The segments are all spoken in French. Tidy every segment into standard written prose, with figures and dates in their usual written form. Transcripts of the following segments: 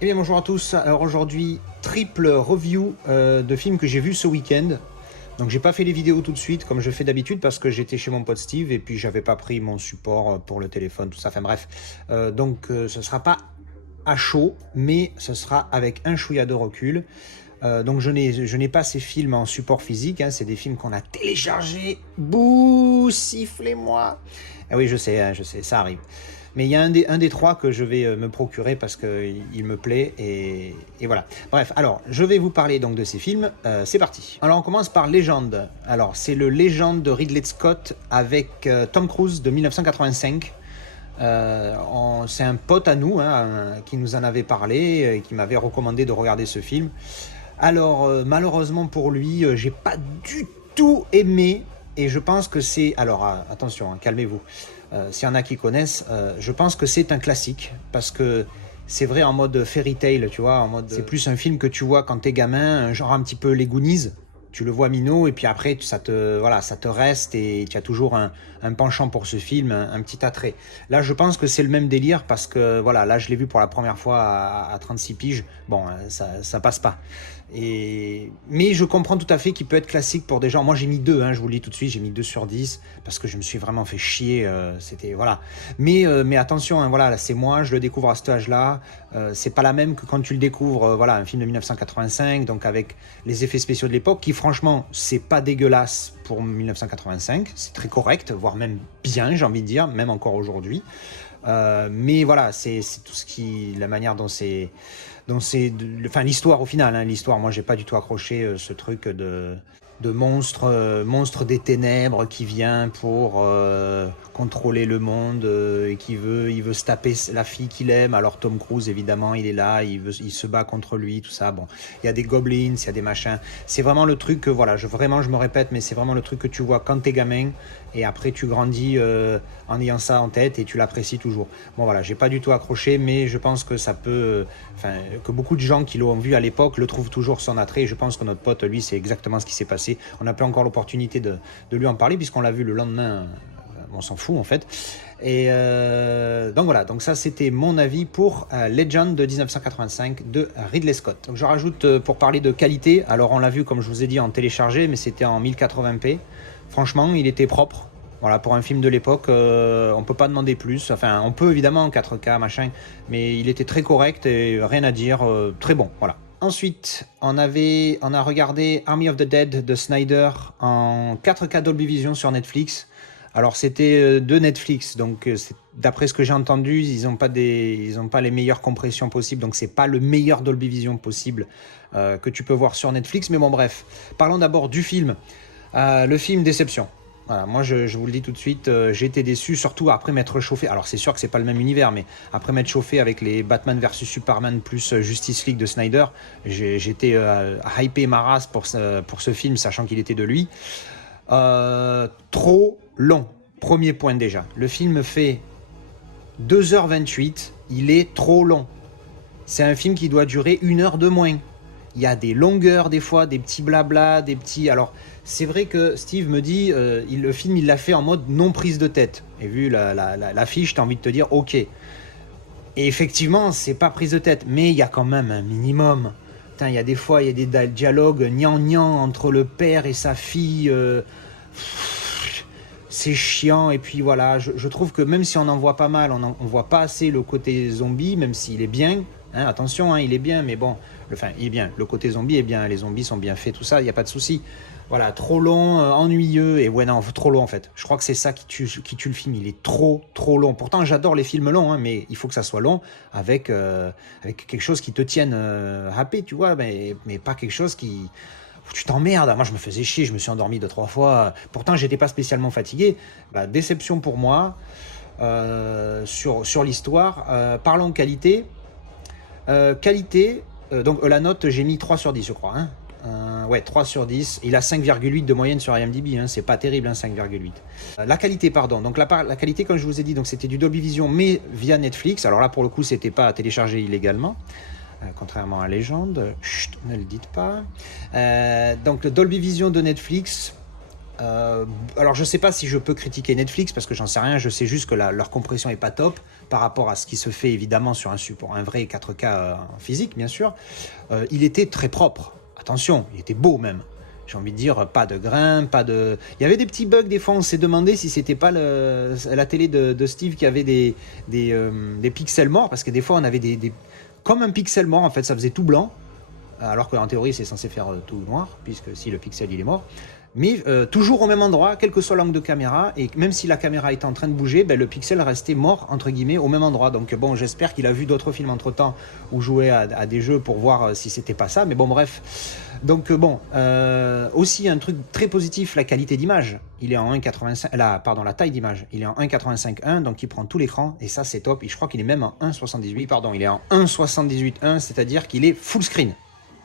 Eh bien bonjour à tous, alors aujourd'hui triple review de films que j'ai vus ce week-end. Donc j'ai pas fait les vidéos tout de suite comme je fais d'habitude parce que j'étais chez mon pote Steve et puis j'avais pas pris mon support pour le téléphone, tout ça, enfin bref. Ce sera pas à chaud, mais ce sera avec un chouïa de recul. Donc je n'ai pas ces films en support physique, hein, c'est des films qu'on a téléchargés. Bouh, sifflez-moi. Ah oui, je sais, ça arrive. Mais il y a un des trois que je vais me procurer parce qu'il me plaît et voilà. Bref, alors je vais vous parler donc de ces films. C'est parti. Alors on commence par Légende. Alors c'est le Légende de Ridley Scott avec Tom Cruise de 1985. C'est un pote à nous qui nous en avait parlé et qui m'avait recommandé de regarder ce film. Alors malheureusement pour lui, j'ai pas du tout aimé et je pense que c'est... Alors attention, hein, calmez-vous. S'il y en a qui connaissent, je pense que c'est un classique parce que c'est vrai en mode fairy tale, tu vois, en mode c'est plus un film que tu vois quand t'es gamin, genre un petit peu les Goonies. Tu le vois minot et puis après ça te reste et tu as toujours un penchant pour ce film, un petit attrait. Là je pense que c'est le même délire parce que voilà, là je l'ai vu pour la première fois à 36 piges, bon ça passe pas. Mais je comprends tout à fait qu'il peut être classique pour des gens. Moi j'ai mis 2, hein, je vous le dis tout de suite, j'ai mis 2 sur 10 parce que je me suis vraiment fait chier. C'était voilà. Mais attention, hein, voilà, c'est moi, je le découvre à cet âge-là. C'est pas la même que quand tu le découvres, voilà, un film de 1985, donc avec les effets spéciaux de l'époque, qui franchement, c'est pas dégueulasse pour 1985, c'est très correct, voire même bien, j'ai envie de dire, même encore aujourd'hui. Mais voilà, c'est tout ce qui, la manière dont c'est, enfin l'histoire au final, hein, l'histoire, moi j'ai pas du tout accroché ce truc de monstre des ténèbres qui vient pour contrôler le monde et il veut se taper la fille qu'il aime. Alors Tom Cruise évidemment il est là, il se bat contre lui, tout ça. Bon, il y a des goblins, il y a des machins. C'est vraiment le truc que voilà, vraiment je me répète, mais c'est vraiment le truc que tu vois quand t'es gamin et après tu grandis en ayant ça en tête et tu l'apprécies toujours. Bon voilà, j'ai pas du tout accroché, mais je pense que ça peut, que beaucoup de gens qui l'ont vu à l'époque le trouvent toujours son attrait. Et je pense que notre pote, lui, c'est exactement ce qui s'est passé. On n'a pas encore l'opportunité de lui en parler puisqu'on l'a vu le lendemain. On s'en fout en fait. Donc voilà, donc ça c'était mon avis pour Legend de 1985 de Ridley Scott. Donc je rajoute pour parler de qualité, alors on l'a vu comme je vous ai dit en téléchargé, mais c'était en 1080p. Franchement, il était propre. Voilà, pour un film de l'époque, on peut pas demander plus. Enfin, on peut évidemment en 4K, machin, mais il était très correct et rien à dire, très bon, voilà. Ensuite, on a regardé Army of the Dead de Snyder en 4K Dolby Vision sur Netflix. Alors c'était de Netflix, donc d'après ce que j'ai entendu, ils n'ont pas les meilleures compressions possibles, donc c'est pas le meilleur Dolby Vision possible que tu peux voir sur Netflix. Mais bon bref, parlons d'abord du film. Le film Déception. Voilà, moi je vous le dis tout de suite, j'ai été déçu, surtout après m'être chauffé. Alors c'est sûr que c'est pas le même univers, mais après m'être chauffé avec les Batman vs Superman plus Justice League de Snyder, j'étais hypé ma race pour ce film, sachant qu'il était de lui. Trop long, premier point déjà. Le film fait 2h28, il est trop long. C'est un film qui doit durer 1 heure de moins. Il y a des longueurs des fois, des petits blabla, des petits... Alors, c'est vrai que Steve me dit, le film, il l'a fait en mode non prise de tête. Et vu l'affiche, t'as envie de te dire, ok. Et effectivement, c'est pas prise de tête, mais il y a quand même un minimum. Putain, il y a des fois, il y a des dialogues gnangnan entre le père et sa fille. C'est chiant, et puis voilà, je trouve que même si on en voit pas mal, on voit pas assez le côté zombie, même s'il est bien, hein, attention, hein, il est bien, mais bon, il est bien, le côté zombie est bien, les zombies sont bien faits, tout ça, il n'y a pas de souci. Voilà, trop long, ennuyeux, et ouais, non, trop long en fait. Je crois que c'est ça qui tue le film, il est trop long. Pourtant, j'adore les films longs, hein, mais il faut que ça soit long avec quelque chose qui te tienne happé, tu vois, mais pas quelque chose qui... Tu t'emmerdes, moi je me faisais chier, je me suis endormi 2-3 fois, pourtant j'étais pas spécialement fatigué. Déception pour moi sur l'histoire. Parlons qualité. Donc la note j'ai mis 3 sur 10 je crois. Ouais, 3 sur 10. Il a 5,8 de moyenne sur IMDb, hein, c'est pas terrible, hein, 5,8. La qualité, pardon. Donc la qualité, comme je vous ai dit, donc c'était du Dolby Vision, mais via Netflix. Alors là, pour le coup, c'était pas téléchargé illégalement. Contrairement à Légende, chut, ne le dites pas. Donc le Dolby Vision de Netflix, Alors je sais pas si je peux critiquer Netflix parce que j'en sais rien, je sais juste que leur compression est pas top par rapport à ce qui se fait évidemment sur un support, un vrai 4K en physique bien sûr. Il était très propre, attention, il était beau même. J'ai envie de dire, pas de grains, pas de... Il y avait des petits bugs, des fois on s'est demandé si c'était pas la télé de Steve qui avait des pixels morts, parce que des fois on avait comme un pixel mort en fait, ça faisait tout blanc, alors qu'en théorie c'est censé faire tout noir, puisque si le pixel il est mort. Mais toujours au même endroit, quel que soit l'angle de caméra, et même si la caméra était en train de bouger, ben, le pixel restait mort, entre guillemets, au même endroit. Donc bon, j'espère qu'il a vu d'autres films entre-temps, ou joué à des jeux pour voir si c'était pas ça, mais bon, bref. Donc bon, aussi un truc très positif, la qualité d'image. Il est en 1,85, la taille d'image, il est en 1,85.1, donc il prend tout l'écran, et ça c'est top, et je crois qu'il est même en 1,78, pardon, il est en 1,78.1, c'est-à-dire qu'il est full screen.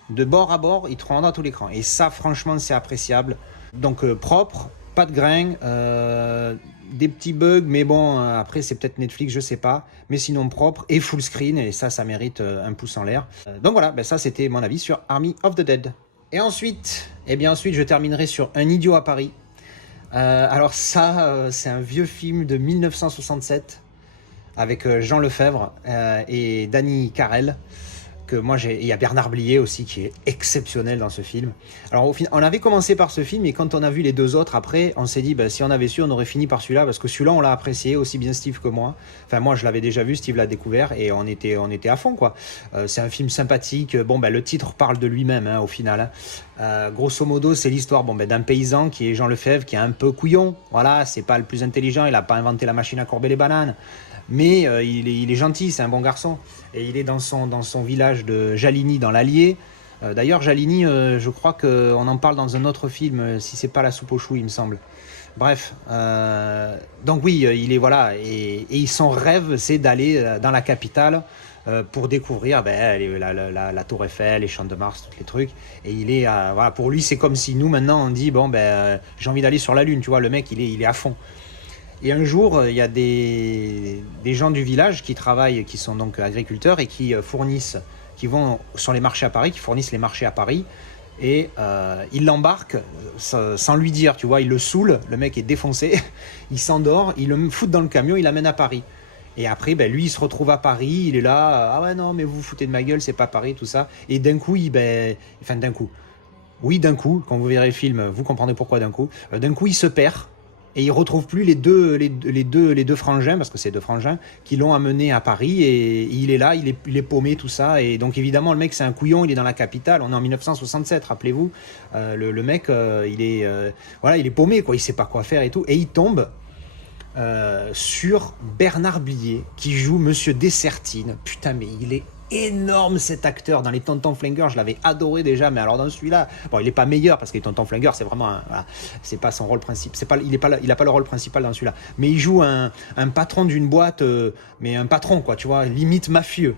De bord à bord, il te rendra tout l'écran. Et ça, franchement, c'est appréciable. Donc propre, pas de grains, des petits bugs, mais bon, après c'est peut-être Netflix, je sais pas. Mais sinon propre et full screen, et ça mérite un pouce en l'air. Donc voilà, ben ça c'était mon avis sur Army of the Dead. Et ensuite, je terminerai sur Un idiot à Paris. Alors ça, c'est un vieux film de 1967 avec Jean Lefebvre et Danny Carell. Que moi il y a Bernard Blier aussi qui est exceptionnel dans ce film. Alors au final, on avait commencé par ce film et quand on a vu les deux autres après, on s'est dit si on avait su, on aurait fini par celui-là parce que celui-là on l'a apprécié aussi bien Steve que moi. Enfin moi je l'avais déjà vu, Steve l'a découvert et on était à fond quoi. C'est un film sympathique. Bon le titre parle de lui-même au final. Grosso modo c'est l'histoire d'un paysan qui est Jean Lefebvre qui est un peu couillon. Voilà, c'est pas le plus intelligent, il a pas inventé la machine à courber les bananes. Mais il est gentil, c'est un bon garçon. Et il est dans son village de Jaligny, dans l'Allier. D'ailleurs, Jaligny, je crois qu'on en parle dans un autre film, si c'est pas La soupe aux choux, il me semble. Bref, donc oui, il est voilà. Et son rêve, c'est d'aller dans la capitale pour découvrir la Tour Eiffel, les Champs de Mars, tous les trucs. Et il est, voilà, pour lui, c'est comme si nous, maintenant, on dit j'ai envie d'aller sur la Lune, tu vois. Le mec, il est à fond. Et un jour, il y a des gens du village qui travaillent, qui sont donc agriculteurs et qui vont sur les marchés à Paris, qui fournissent les marchés à Paris. Et ils l'embarquent sans lui dire, tu vois, ils le saoulent, le mec est défoncé, il s'endort, ils le foutent dans le camion, il l'amène à Paris. Et après, lui, il se retrouve à Paris, il est là, ah ouais, non, mais vous vous foutez de ma gueule, c'est pas Paris, tout ça. Et d'un coup, d'un coup, quand vous verrez le film, vous comprendrez pourquoi d'un coup il se perd. Et il retrouve plus les deux frangins, parce que c'est deux frangins, qui l'ont amené à Paris, et il est là, il est paumé, tout ça. Et donc évidemment, le mec, c'est un couillon, il est dans la capitale, on est en 1967, rappelez-vous. Le mec, il est paumé, quoi, il sait pas quoi faire et tout. Et il tombe sur Bernard Blier, qui joue Monsieur Dessertine. Putain, mais il est énorme cet acteur. Dans les Tontons Flingueurs, je l'avais adoré déjà, mais alors dans celui-là, bon, il est pas meilleur parce que les Tontons Flingueurs, c'est vraiment c'est pas son rôle principal, il a pas le rôle principal dans celui-là, mais il joue un patron d'une boîte, mais un patron quoi, tu vois, limite mafieux.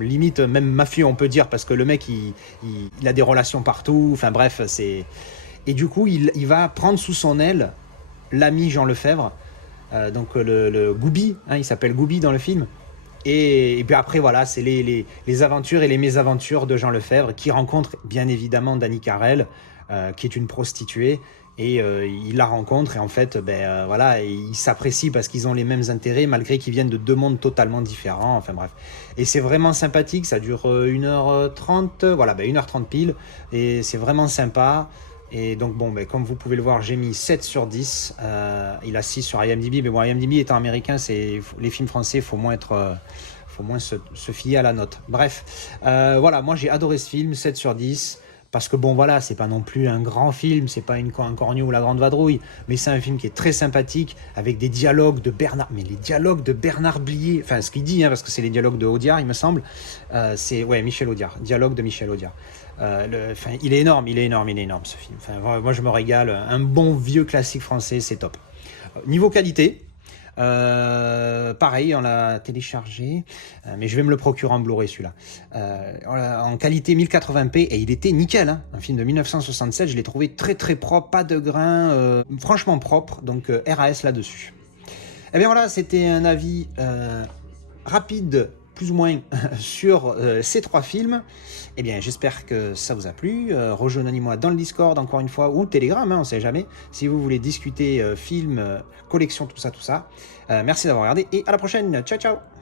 Limite même mafieux on peut dire, parce que le mec il a des relations partout, enfin bref, et du coup il va prendre sous son aile l'ami Jean Lefebvre, donc le Goubi, il s'appelle Goubi dans le film. Et puis après, voilà, c'est les aventures et les mésaventures de Jean Lefebvre, qui rencontre bien évidemment Danny Carell, qui est une prostituée. Et il la rencontre et en fait, voilà, ils s'apprécient parce qu'ils ont les mêmes intérêts, malgré qu'ils viennent de deux mondes totalement différents. Enfin bref. Et c'est vraiment sympathique, ça dure 1h30, voilà, 1h30 pile. Et c'est vraiment sympa. Et donc comme vous pouvez le voir, j'ai mis 7 sur 10. Il a 6 sur IMDb, mais bon, IMDb étant américain, les films français, faut moins se fier à la note. Bref, voilà, moi j'ai adoré ce film, 7 sur 10. Parce que voilà, c'est pas non plus un grand film, c'est pas un Corneau ou La Grande Vadrouille, mais c'est un film qui est très sympathique, avec des dialogues de Bernard, mais les dialogues de Bernard Blier, enfin ce qu'il dit, parce que c'est les dialogues de Audiard, il me semble, Michel Audiard, dialogue de Michel Audiard. Il est énorme ce film. Enfin, moi je me régale, un bon vieux classique français, c'est top. Niveau qualité, pareil, on l'a téléchargé, mais je vais me le procurer en Blu-ray celui-là. En qualité 1080p, et il était nickel, un film de 1967, je l'ai trouvé très très propre, pas de grains, franchement propre, donc RAS là-dessus. Et bien voilà, c'était un avis rapide plus ou moins sur ces 3 films. Eh bien, j'espère que ça vous a plu. Rejoignez-moi dans le Discord, encore une fois, ou Telegram, on ne sait jamais, si vous voulez discuter films, collection, tout ça. Merci d'avoir regardé, et à la prochaine. Ciao, ciao.